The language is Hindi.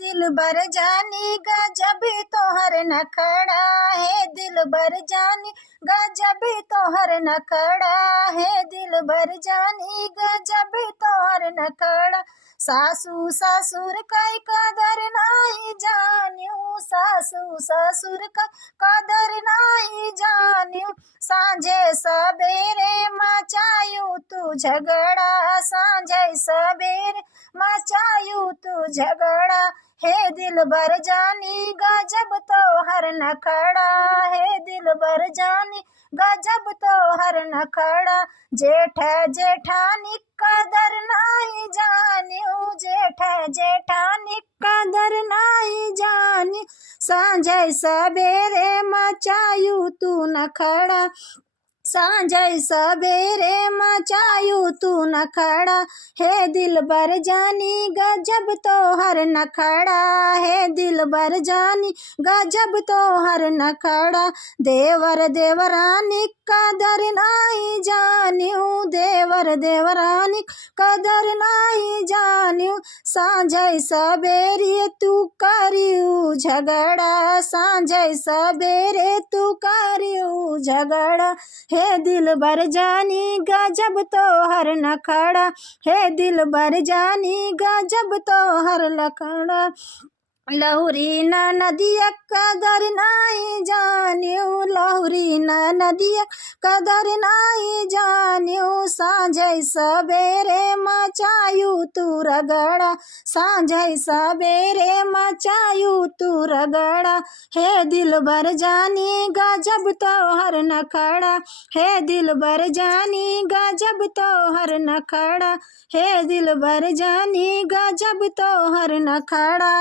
दिल बर जानी गजब तोहर नखड़ा है, दिल बर जानी गजब तोहर नखड़ा है, दिल बर जानी गजब तोहर नखड़ा। सासू ससुर कई कदर नाही जान्यू, सासू ससुर का कदर नाही जान्यू, सांझे सबेरे मचायू तू झगड़ा, सांझे सबेरे मचायू तू झगड़ा। हे दिल बर जानी गजब तोहर नखड़ा है, दिल बर जानी गजब तोहर नखड़ा। जेठ जेठानी कदर नाही जान्यू, जेठ जेठानी कदर नाही जान्यू, सांझे सबेरे मचायू तू नखड़ा, सांझे सबेरे मचायू तू नखड़ा। हे दिल बर जानी गजब तोहर नखड़ा है, दिल बर जानी गजब तोहर नखड़ा। देवर देवरानी कदर नाही जान्यू, देवर देवरानी कदर नाही जान्यू, सांझे सबेरे तू करियू झगड़ा, सांझे सबेरे तू करियू झगड़ा। हे दिल बर जानी गजब तोहर नखड़ा, हे दिल बर जानी गजब तोहर नखड़ा। लहुरी न नदिया कदर नाही जान्यू, लहुरी न नदिया कदर नाही जान्यू, सांझे सबेरे मचायू तू रगड़ा, सांझे सबेरे मचायू तू रगड़ा। हे दिल बर जानी गजब तोहर नखड़ा, हे दिल बर जानी गजब तोहर नखड़ा, हे दिल बर जानी गजब तोहर नखड़ा।